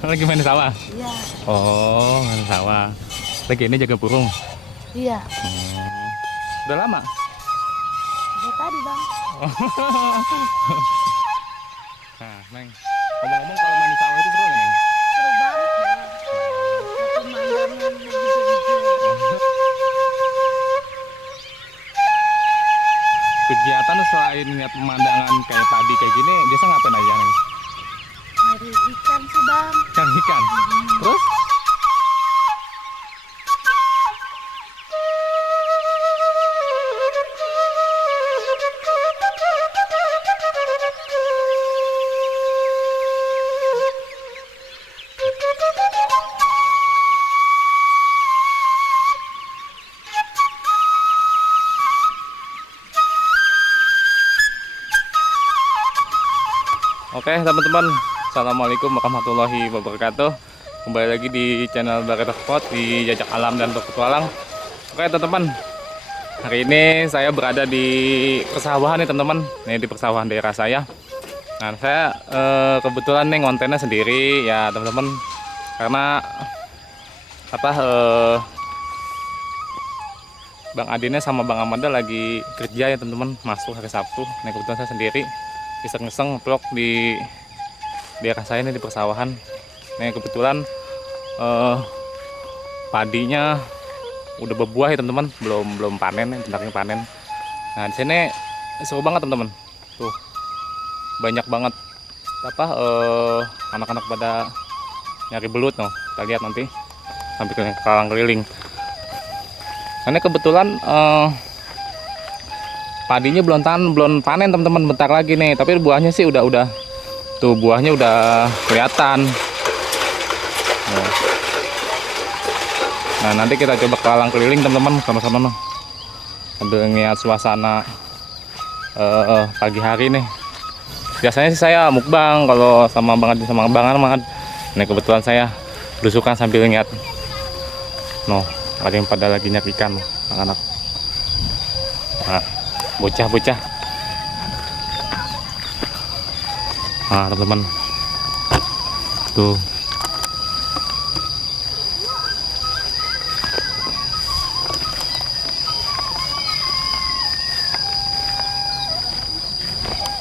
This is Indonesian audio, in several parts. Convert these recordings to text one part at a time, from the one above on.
Lagi main di sawah? Iya. Oh, main di sawah. Lagi ini jaga burung? Iya. Udah lama? Udah tadi bang. Nah, Neng, ngomong-ngomong kalau main di sawah itu seru nggak, Neng? Seru banget bang. Pemandangan hijau-hijau. Kegiatan selain lihat pemandangan kayak padi kayak gini, biasa ngapain aja, Neng? Nyari ikan sih bang. Cari ikan. Terus? Oke teman-teman, assalamualaikum warahmatullahi wabarakatuh. Kembali lagi di channel Barito Spot di Jajak Alam dan Petualang. Oke teman-teman, hari ini saya berada di persawahan nih teman-teman. Ini di persawahan daerah saya. Nah saya kebetulan nih ngontennya sendiri ya teman-teman, karena apa Bang Adinnya sama Bang Amanda lagi kerja ya teman-teman, masuk hari Sabtu. Nah kebetulan saya sendiri iseng-iseng vlog di daerah saya ini di persawahan. Nah kebetulan padinya udah berbuah ya teman-teman, belum panen, bentarnya panen. Nah di sini seru banget teman-teman, tuh banyak banget apa anak-anak pada nyari belut. No, kita lihat nanti sampai ke kalang keliling. Karena kebetulan padinya belum panen teman-teman, bentar lagi nih. Tapi buahnya sih udah tuh, buahnya udah kelihatan. Nah nanti kita coba kelalang keliling teman-teman sama-sama noh, sambil ngeliat suasana pagi hari nih. Biasanya sih saya mukbang kalau sama Bang Ahmad. Nah kebetulan saya belusukan sambil ngeliat noh, ada yang pada lagi nyari ikan anak-anak. Nah, bocah-bocah. Nah teman-teman, tuh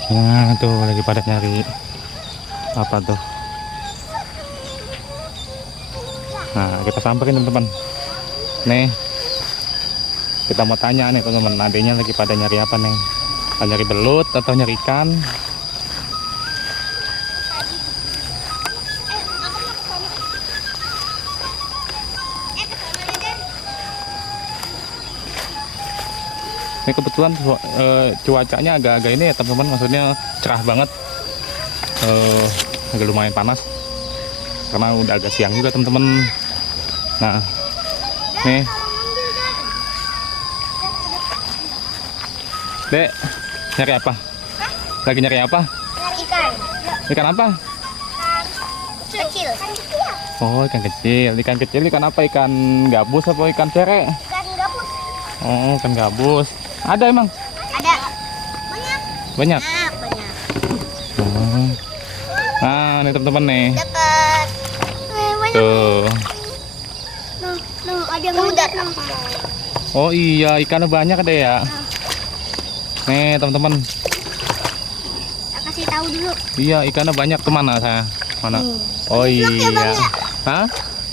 nah tuh lagi pada nyari apa tuh. Nah kita samperin teman-teman nih, kita mau tanya nih teman-teman, adanya lagi pada nyari apa nih? Nyari belut atau nyari ikan? Ini kebetulan cuacanya agak-agak ini ya teman-teman, maksudnya cerah banget, agak lumayan panas karena udah agak siang juga teman-teman. Nah nih Dek, nyari apa? Lagi nyari apa? Nyari ikan. Ikan apa? Kecil. Oh ikan kecil. Ikan kecil ikan apa? Ikan gabus apa ikan cere? Ikan gabus. Oh ikan gabus. Ada emang? Ada. Banyak. Banyak? Nah, banyak. Oh. Nah ini teman-teman nih. Dekat. Banyak. Tuh. Ada yang muda. Oh iya, ikannya banyak deh ya. Nih teman-teman. Saya kasih tahu dulu. Iya ikannya banyak tuh, mana saya? Mana? Oh iya. Hah?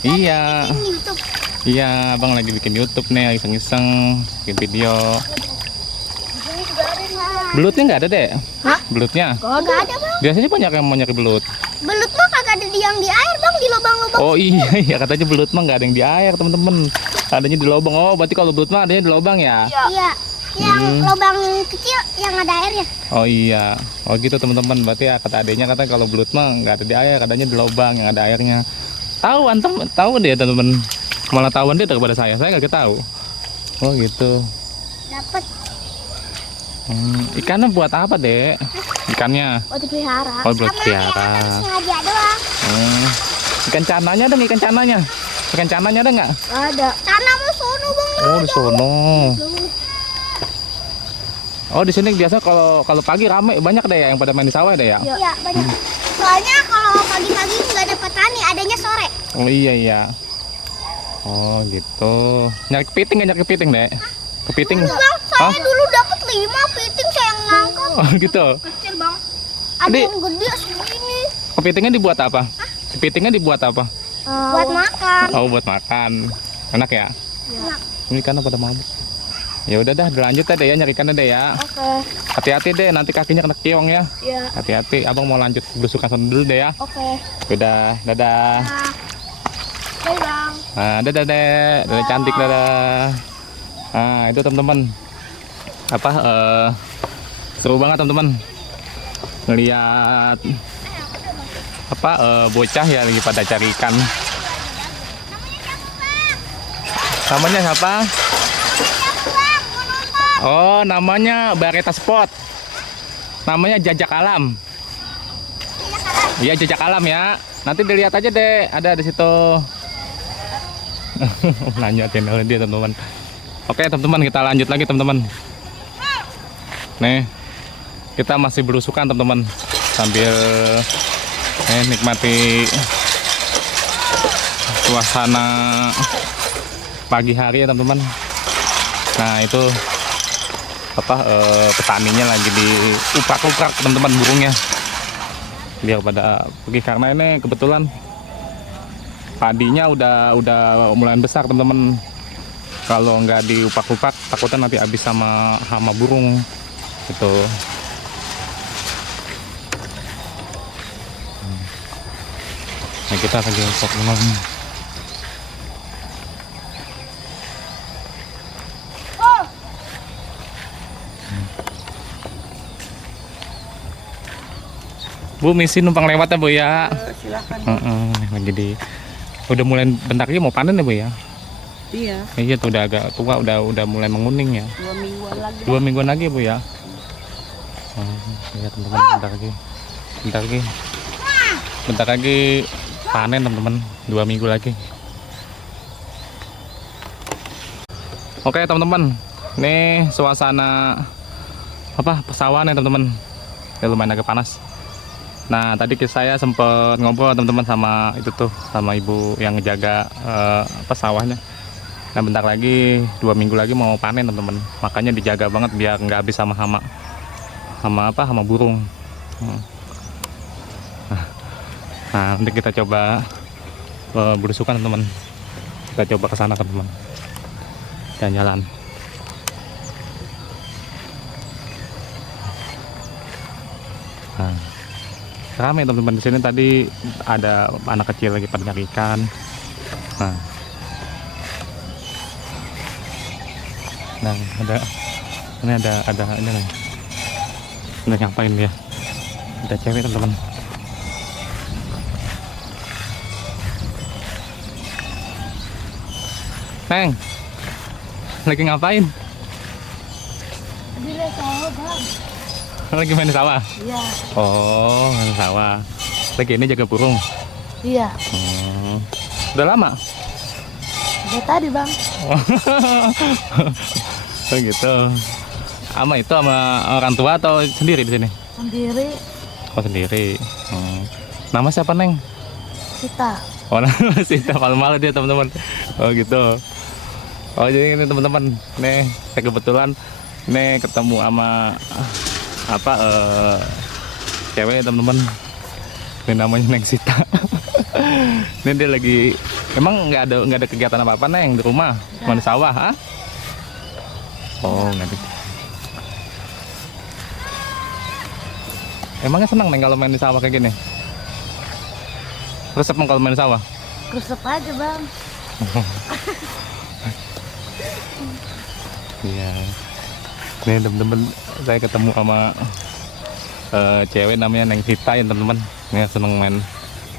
Iya. Ini YouTube. Iya, abang lagi bikin YouTube nih, iseng-iseng bikin video. Ini juga ada nggak? Belutnya nggak ada deh? Hah? Belutnya? Nggak ada bang. Biasanya banyak yang mau nyari belut. Belut mah kagak ada yang di air bang, di lubang-lubang. Oh iya, iya katanya belut mah nggak ada yang di air teman-teman. Adanya di lubang. Oh berarti kalau belut mah adanya di lubang ya? Iya. Yang lubang kecil yang ada airnya. Oh iya, oh gitu teman-teman. Berarti ya kata adanya, kata kalau belut mah nggak ada di air, adanya di lubang yang ada airnya. Tahu antum, tahu deh teman-teman. Malah tahuan dia daripada saya nggak tahu. Oh gitu. Dapat. Ikannya buat apa dek? Ikannya? Oh dipelihara. Oh buat pelihara. Sengaja doang. Ikan cananya ada nggak? Ikan cananya? Ikan cananya ada nggak? Ada. Cana mau sono bang. Oh di sono. Oh di sini biasa kalau pagi rame, banyak deh ya yang pada main di sawah deh ya. Iya banyak. Soalnya kalau pagi-pagi nggak ada petani, ada Oh iya iya. Oh gitu. Nyari kepiting nggak nyari kepiting dek? Kepiting? Bang, Hah? saya dulu dapat 5 piting saya yang ngangkat. Oh gitu. Kecil bang. Ada Jadi- yang gede segini. Kepitingnya dibuat apa? Kepitingnya dibuat apa? Buat makan. Oh buat makan. Enak ya? Enak. Ini ikan pada mabuk. Ya udah dah, lanjut deh ya nyari ikannya deh ya. Oke. Hati-hati deh, nanti kakinya kena keong ya. Ya. Hati-hati, abang mau lanjut belusukan sana dulu deh ya. Oke. Udah, dadah. Nah. Bye bang. Nah, dadah deh, dadah cantik dadah. Nah itu teman-teman, apa seru banget teman-teman ngeliat apa bocah ya lagi pada cari ikan. Namanya siapa? Oh, namanya Bareta Spot. Namanya Jajak Alam. Iya, Jajak Alam ya. Nanti dilihat aja deh, ada di situ. Nanya channel dia teman-teman. Oke teman-teman, kita lanjut lagi teman-teman. Nih, kita masih berusukan teman-teman sambil nikmati suasana pagi hari ya teman-teman. Nah itu apa petaninya lagi diuprak-uprak teman-teman burungnya biar pada pergi, karena ini kebetulan padinya udah mulai besar teman-teman. Kalau nggak diupak-upak takutnya nanti habis sama hama burung gitu. Nah kita lagi upak teman. Bu, misi numpang lewat ya Bu ya. Silakan. Jadi udah mulai bentar lagi mau panen ya Bu ya. Iya, Iya tuh udah agak tua, udah mulai menguning ya. 2 mingguan lagi. 2 mingguan lagi Bu ya. Iya teman-teman, bentar lagi panen teman-teman, 2 minggu lagi. Oke teman-teman, ini suasana apa persawahan ya teman-teman. Ya, lumayan agak panas. Nah tadi saya sempat ngobrol teman-teman sama itu tuh, sama ibu yang ngejaga apa sawahnya. Nah bentar lagi 2 minggu lagi mau panen teman-teman, makanya dijaga banget biar nggak habis sama hama burung. Nah nanti kita coba berusukan teman-teman, kita coba ke sana teman-teman, jalan-jalan. Nah, ramai teman-teman di sini. Tadi ada anak kecil lagi pada nyari ikan. Nah, ada ini nih. Udah ngapain dia? Ada cewek teman-teman. Neng, lagi ngapain? Bila tahu bang. Lagi main di sawah? Iya. Oh, main di sawah. Lagi ini jaga burung. Iya. Udah lama? Udah tadi bang. Oh gitu. Sama orang tua atau sendiri di sini? Sendiri. Oh sendiri. Nama siapa Neng? Sita. Oh nama Sita, malu-malu dia teman-teman. Oh gitu. Oh jadi ini teman-teman, nih saya kebetulan nih ketemu sama apa cewek teman-teman. Ini namanya Neng Sita. Ini dia lagi, emang nggak ada kegiatan apa-apa Neng di rumah, cuma di sawah, ah? Oh nggak ada. Emangnya senang Neng kalau main di sawah kayak gini? Resep Neng kalau main di sawah? Resep aja bang. Iya. Nih teman-teman, saya ketemu sama cewek namanya Neng Sita ya teman-teman. Ini seneng main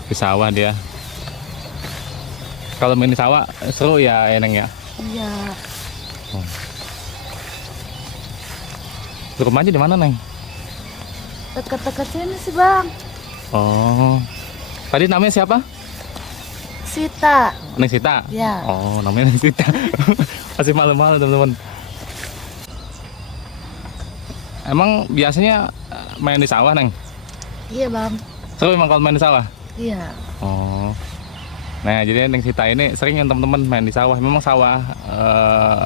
di sawah dia. Kalau main di sawah seru ya Neng ya. Iya. Rumahnya di mana Neng? Dekat-dekat sini sih bang. Oh. Tadi namanya siapa? Sita. Neng Sita. Ya. Oh, namanya Neng Sita. Masih malu-malu teman-teman. Emang biasanya main di sawah Neng? Iya bang. Seru emang kalau main di sawah? Iya. Oh. Nah, jadi Neng Sita ini sering yang teman-teman main di sawah. Memang sawah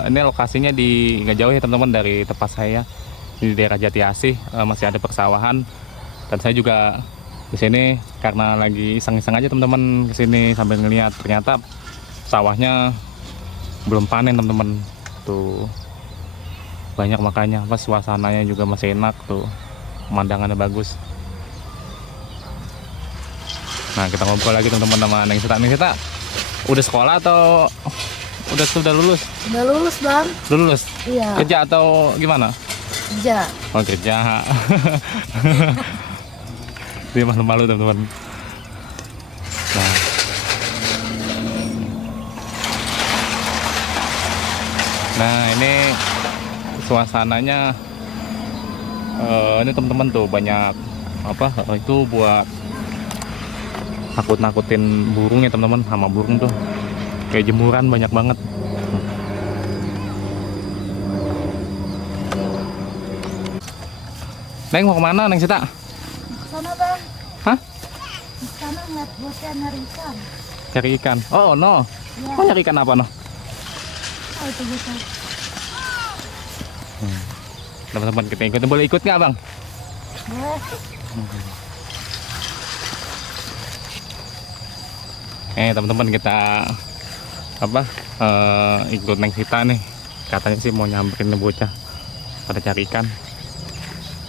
ini lokasinya di nggak jauh ya teman-teman dari tempat saya di daerah Jati Asih, masih ada persawahan. Dan saya juga di sini karena lagi iseng-iseng aja teman-teman ke sini sambil ngeliat, ternyata sawahnya belum panen teman-teman. Tuh banyak makanya, pas suasananya juga masih enak tuh, pemandangannya bagus. Nah, kita ngobrol lagi teman-teman sama Neng Sita. Neng Sita udah sekolah atau sudah lulus? Udah lulus bang. Udah lulus? Iya. Kerja atau gimana? Kerja. Oh, kerja. Dia malu-malu teman-teman. Nah, ini suasananya. Ini teman-teman tuh banyak apa? Itu buat nakut-nakutin burung ya teman-teman. Sama burung tuh kayak jemuran banyak banget. Neng mau kemana Neng Sita? Sana bang. Hah? Sana ngeliat bosnya nyari ikan. Cari ikan. Oh no. Ya. Mau nyari ikan apa no? Oh itu bisa. Teman-teman kita ikut. Boleh ikut nggak bang? Boleh. Teman-teman kita apa? Ikut Neng Sita nih. Katanya sih mau nyamperin bocah pada cari ikan.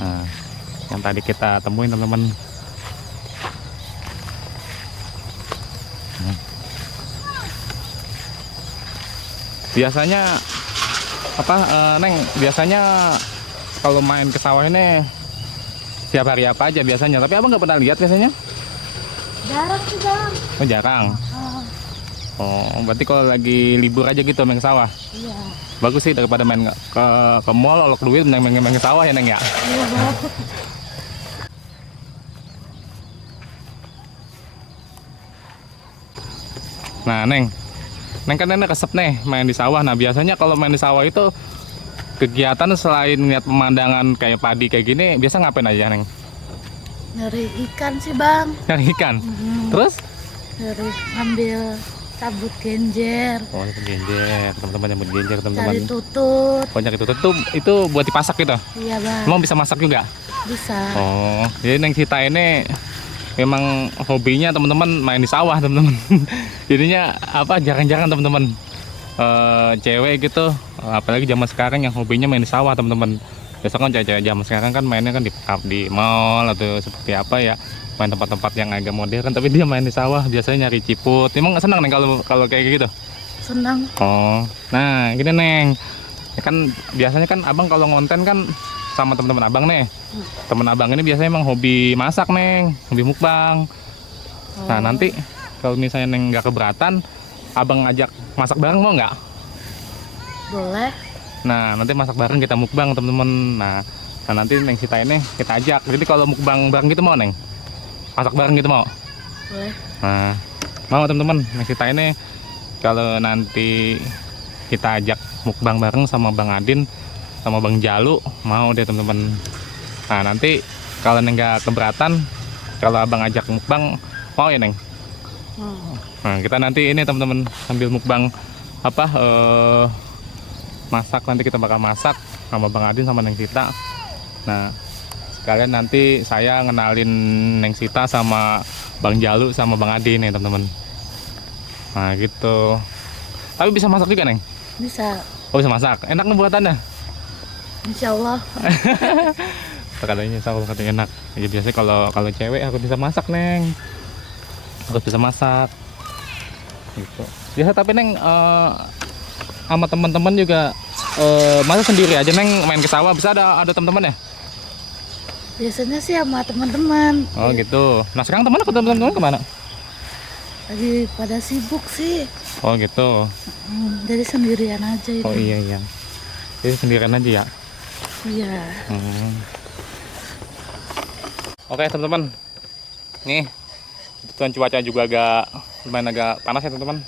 Nah, yang tadi kita temuin teman-teman. Biasanya apa Neng? Biasanya kalau main ke sawah ini tiap hari apa aja biasanya? Tapi abang nggak pernah lihat biasanya? Jarang sih bang. Oh jarang. Oh berarti kalau lagi libur aja gitu main ke sawah? Iya. Bagus sih daripada main ke mall olok duit main ke sawah ya Neng ya. Iya bang. Nah Neng kan Neng resep nih main di sawah. Nah biasanya kalau main di sawah itu kegiatan selain lihat pemandangan kayak padi kayak gini, biasa ngapain aja Neng? Nyari ikan sih bang. Nyari ikan. Terus? Nyari ngambil sabut genjer. Oh itu genjer, teman-teman nyambut genjer teman-teman. Cari tutut. Oh nyari tutut itu buat dipasak gitu? Iya bang. Emang bisa masak juga? Bisa. Oh jadi Neng Sita ini memang hobinya teman-teman main di sawah teman-teman. Jadinya apa jarang-jarang teman-teman cewek gitu, apalagi zaman sekarang yang hobinya main di sawah teman-teman. Biasanya kan cewek zaman sekarang kan mainnya kan di mall atau seperti apa ya, main tempat-tempat yang agak modern, tapi dia main di sawah biasanya nyari ciput. Emang senang Neng kalau kayak gitu? Senang. Oh nah gini Neng, ya kan biasanya kan abang kalau ngonten kan sama teman-teman abang nih. Temen abang ini biasanya emang hobi masak Neng, hobi mukbang. Nah nanti kalau misalnya Neng nggak keberatan, abang ngajak masak bareng mau nggak? Boleh. Nah nanti masak bareng kita mukbang teman-teman. Nah nanti Neng Sita ini kita ajak. Jadi kalau mukbang bareng gitu mau Neng? Masak bareng gitu mau? Boleh. Nah mau teman-teman, Neng Sita ini kalau nanti kita ajak mukbang bareng sama Bang Adin sama Bang Jalu, mau deh teman-teman. Nah nanti kalau Neng nggak keberatan, kalau abang ajak mukbang mau ya Neng? Nah kita nanti ini teman-teman sambil mukbang apa masak, nanti kita bakal masak sama Bang Adin sama Neng Sita. Nah sekalian nanti saya ngenalin Neng Sita sama Bang Jalu sama Bang Adin nih teman-teman. Nah gitu. Tapi bisa masak juga Neng? Bisa. Oh bisa masak, enak ngebuatannya? Insya Allah. Katanya insya Allah katanya enak. Ya biasanya kalau cewek aku bisa masak Neng, aku bisa masak gitu. Biasa tapi Neng sama teman-teman juga masa sendiri aja Neng main ke sawah? Bisa ada teman-teman ya? Biasanya sih sama teman-teman. Oh gitu. Nah sekarang teman-teman kemana? Lagi pada sibuk sih. Oh gitu. Jadi sendirian aja itu. Oh iya. Jadi sendirian aja ya? Iya. Oke teman-teman, nih kebetulan cuaca juga lumayan agak panas ya teman-teman.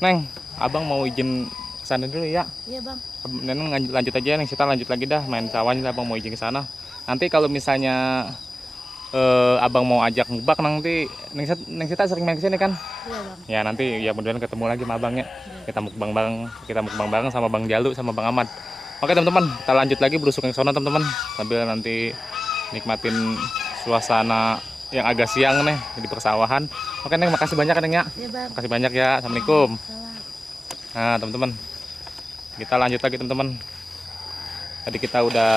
Neng, abang mau izin kesana dulu ya? Iya bang. Neng lanjut aja, Neng Sita lanjut lagi dah main sawahnya. Abang mau izin ke sana. Nanti kalau misalnya abang mau ajak mubak nanti. Neng Sita sering main kesini kan? Iya bang. Ya nanti ya mudah-mudahan ketemu lagi sama abangnya. Kita mukbang bareng sama Bang Jalu sama Bang Ahmad. Oke teman-teman, kita lanjut lagi berusuk yang sono teman-teman, sambil nanti nikmatin suasana yang agak siang nih di persawahan. Oke Neng, makasih banyak ya Neng ya. Iya bang. Makasih banyak ya. Assalamualaikum. Salam. Nah teman-teman, kita lanjut lagi teman-teman. Tadi kita udah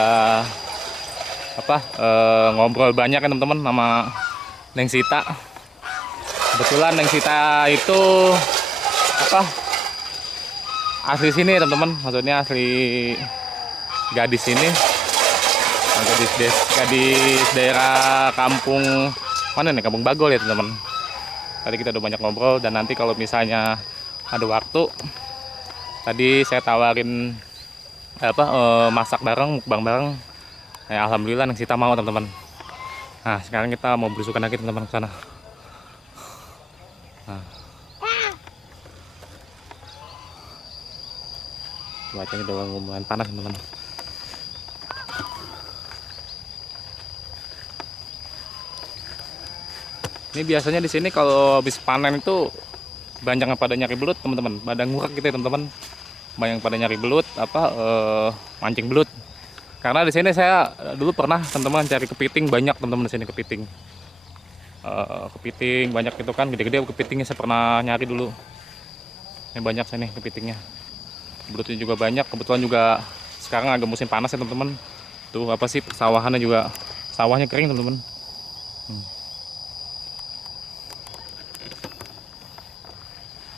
ngobrol banyak kan teman-teman sama Neng Sita. Kebetulan Neng Sita itu asli sini teman-teman, maksudnya asli gadis sini. Nah, gadis daerah kampung mana nih, Kampung Bagol ya teman-teman. Tadi kita udah banyak ngobrol, dan nanti kalau misalnya ada waktu, tadi saya tawarin masak bareng, mukbang bareng. Ya, alhamdulillah Neng Sita mau teman-teman. Nah sekarang kita mau berusukan lagi teman-teman ke sana. Nah. Cuacanya udah lumayan panas teman-teman. Ini biasanya di sini kalau habis panen itu banyak yang pada nyari belut teman-teman, pada ngurak gitu ya teman-teman. Banyak yang pada nyari belut, mancing belut. Karena di sini saya dulu pernah teman-teman cari kepiting, banyak teman-teman di sini kepiting. Kepiting banyak itu kan, gede-gede kepitingnya saya pernah nyari dulu. Ini banyak sini kepitingnya. Belutnya juga banyak, kebetulan juga sekarang agak musim panas ya teman-teman. Tuh sawahannya juga, sawahnya kering teman-teman.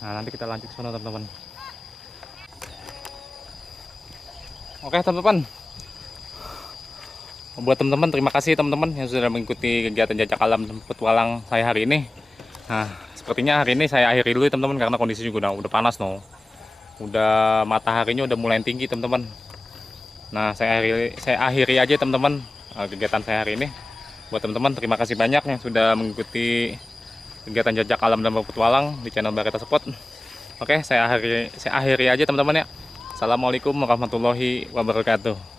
Nah nanti kita lanjut ke sana teman-teman. Oke teman-teman, buat teman-teman terima kasih teman-teman yang sudah mengikuti kegiatan jajak alam dan petualang saya hari ini. Nah sepertinya hari ini saya akhiri dulu teman-teman, karena kondisi juga udah panas udah mataharinya udah mulai tinggi teman-teman. Nah saya akhiri aja teman-teman kegiatan saya hari ini. Buat teman-teman terima kasih banyak yang sudah mengikuti kegiatan jajak alam dan petualang di channel Barita Spot. Oke, saya akhiri aja teman-teman ya. Assalamualaikum warahmatullahi wabarakatuh.